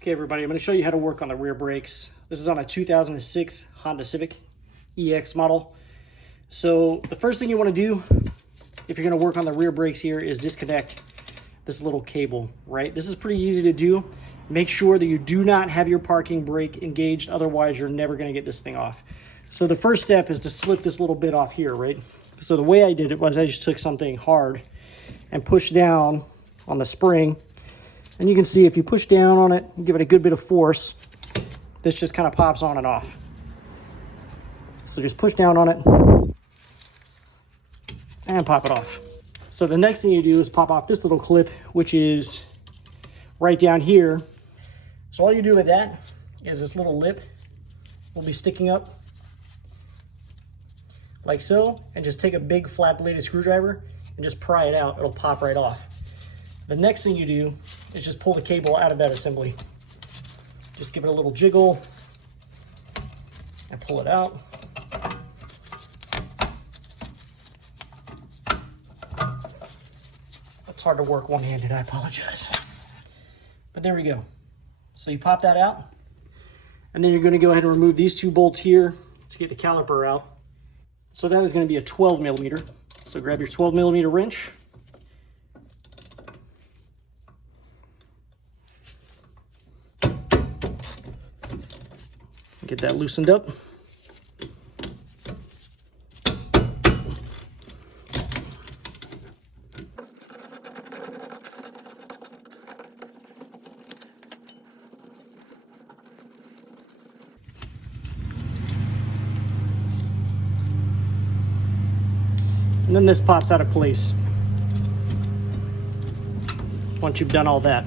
Okay everybody, I'm going to show you how to work on the rear brakes. This is on a 2006 Honda Civic EX model. So the first thing you want to do if you're going to work on the rear brakes here is disconnect this little cable, right? This is pretty easy to do. Make sure that you do not have your parking brake engaged, otherwise you're never going to get this thing off. So the first step is to slip this little bit off here, right? So the way I did it was I just took something hard and pushed down on the spring. And you can see if you push down on it and give it a good bit of force, this just kind of pops on and off. So just push down on it and pop it off. So the next thing you do is pop off this little clip, which is right down here. So all you do with that is this little lip will be sticking up like so, and just take a big flat bladed screwdriver and just pry it out. It'll pop right off. The next thing you do is just pull the cable out of that assembly. Just give it a little jiggle and pull it out. It's hard to work one-handed, I apologize. But there we go. So you pop that out, and then you're going to go ahead and remove these two bolts here to get the caliper out. So that is going to be a 12 millimeter. So grab your 12 millimeter wrench. Get that loosened up. And then this pops out of place once you've done all that.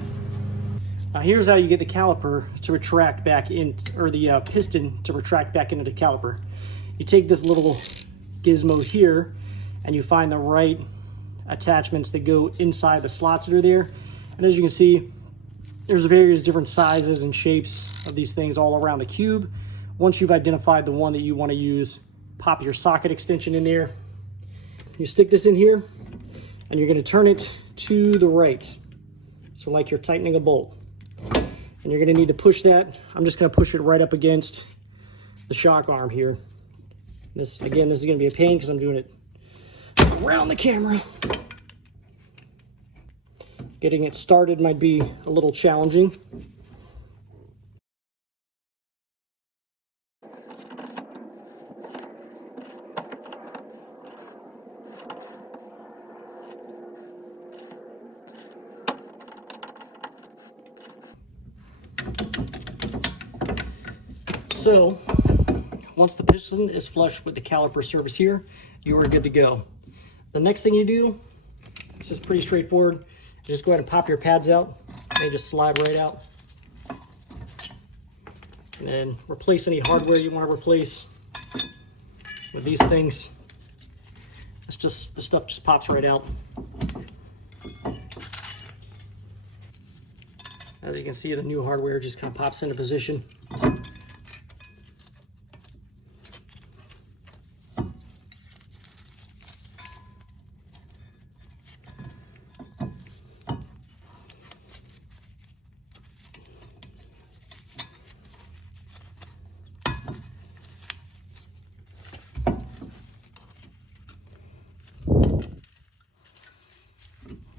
Now here's how you get the caliper to retract back in, or the piston to retract back into the caliper. You take this little gizmo here and you find the right attachments that go inside the slots that are there. And as you can see, there's various different sizes and shapes of these things all around the cube. Once you've identified the one that you want to use, pop your socket extension in there. You stick this in here and you're going to turn it to the right. So like you're tightening a bolt. And you're going to need to push that. I'm just going to push it right up against the shock arm here. This, again, this is going to be a pain because I'm doing it around the camera. Getting it started might be a little challenging. So, once the piston is flush with the caliper surface here, you are good to go. The next thing you do, this is pretty straightforward. Just go ahead and pop your pads out. They just slide right out. And then replace any hardware you want to replace with these things. It's just, the stuff just pops right out. As you can see, the new hardware just kind of pops into position.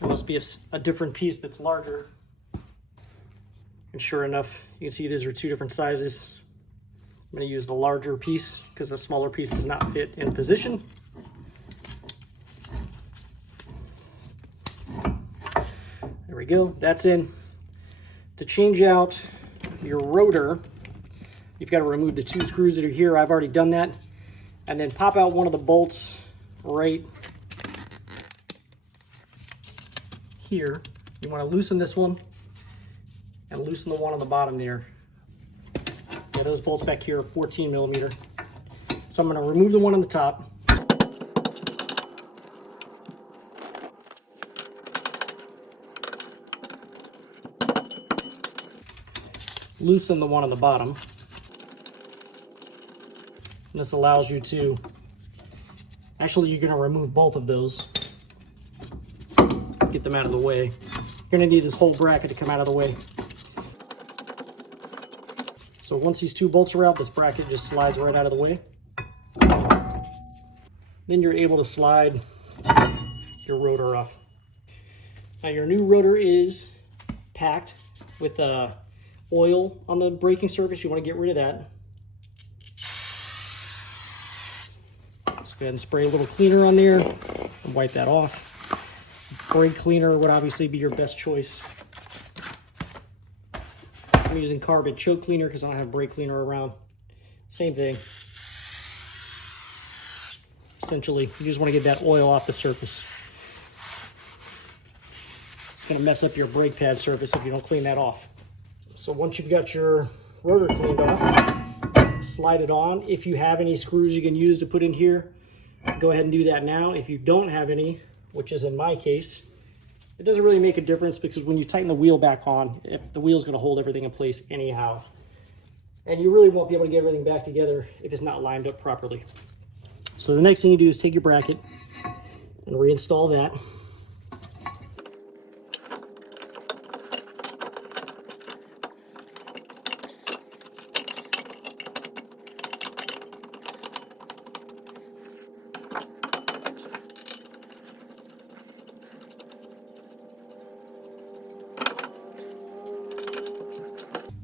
There must be a different piece that's larger. And sure enough, you can see these are two different sizes. I'm going to use the larger piece because the smaller piece does not fit in position. There we go, that's in. To change out your rotor, you've got to remove the two screws that are here. I've already done that. And then pop out one of the bolts right here. You want to loosen this one and loosen the one on the bottom there. Yeah, those bolts back here are 14 millimeter. So I'm going to remove the one on the top. Loosen the one on the bottom. And this allows you to, actually you're going to remove both of those. Get them out of the way. You're going to need this whole bracket to come out of the way. So once these two bolts are out, this bracket just slides right out of the way. Then you're able to slide your rotor off. Now your new rotor is packed with oil on the braking surface. You want to get rid of that. Just go ahead and spray a little cleaner on there and wipe that off. Brake cleaner would obviously be your best choice. I'm using carbon choke cleaner because I don't have brake cleaner around. Same thing. Essentially, you just want to get that oil off the surface. It's going to mess up your brake pad surface if you don't clean that off. So once you've got your rotor cleaned off, slide it on. If you have any screws you can use to put in here, go ahead and do that now. If you don't have any, which is in my case, it doesn't really make a difference because when you tighten the wheel back on, the wheel's going to hold everything in place anyhow. And you really won't be able to get everything back together if it's not lined up properly. So the next thing you do is take your bracket and reinstall that.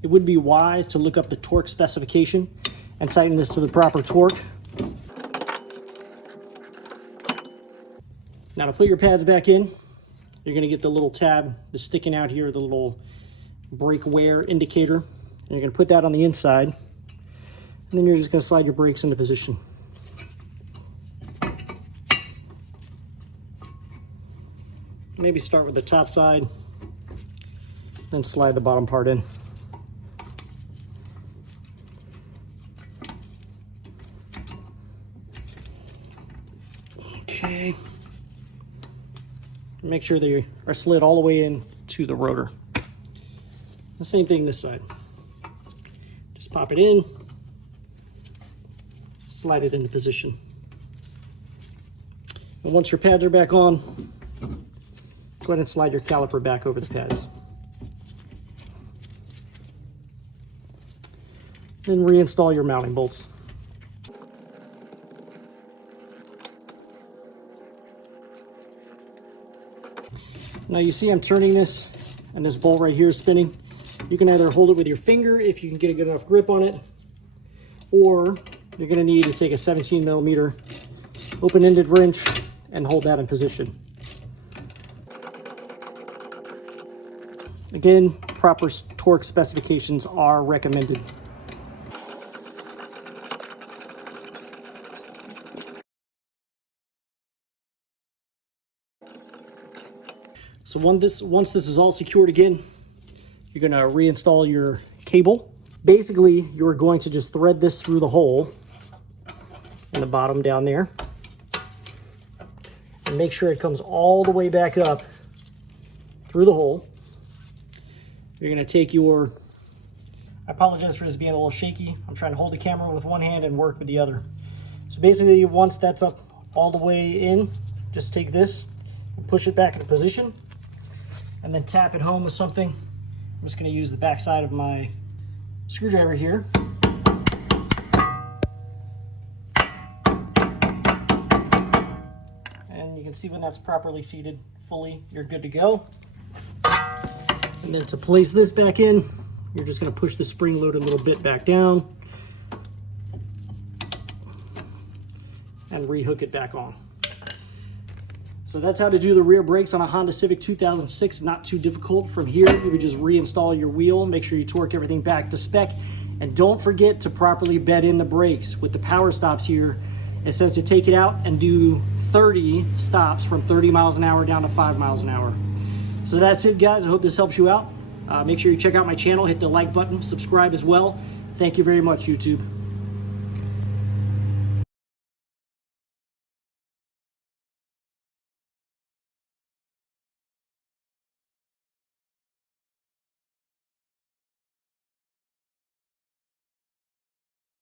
It would be wise to look up the torque specification and tighten this to the proper torque. Now to put your pads back in, you're going to get the little tab that's sticking out here, the little brake wear indicator. And you're going to put that on the inside. And then you're just going to slide your brakes into position. Maybe start with the top side, then slide the bottom part in. Okay. Make sure they are slid all the way in to the rotor. The same thing this side. Just pop it in, slide it into position. And once your pads are back on, go ahead and slide your caliper back over the pads. Then reinstall your mounting bolts. Now you see I'm turning this and this bolt right here is spinning. You can either hold it with your finger if you can get a good enough grip on it, or you're going to need to take a 17mm open-ended wrench and hold that in position. Again, proper torque specifications are recommended. So once this is all secured again, you're going to reinstall your cable. Basically, you're going to just thread this through the hole in the bottom down there. And make sure it comes all the way back up through the hole. You're going to take your... I apologize for this being a little shaky. I'm trying to hold the camera with one hand and work with the other. So basically, once that's up all the way in, just take this and push it back into position. And then tap it home with something. I'm just going to use the back side of my screwdriver here. And you can see when that's properly seated fully, you're good to go. And then to place this back in, you're just going to push the spring load a little bit back down and rehook it back on. So that's how to do the rear brakes on a Honda Civic 2006. Not too difficult. From here, you would just reinstall your wheel, make sure you torque everything back to spec, and don't forget to properly bed in the brakes. With the power stops here, it says to take it out and do 30 stops from 30 miles an hour down to 5 miles an hour. So that's it, guys. I hope this helps you out. Make sure you check out my channel, hit the like button, subscribe as well. Thank you very much, YouTube.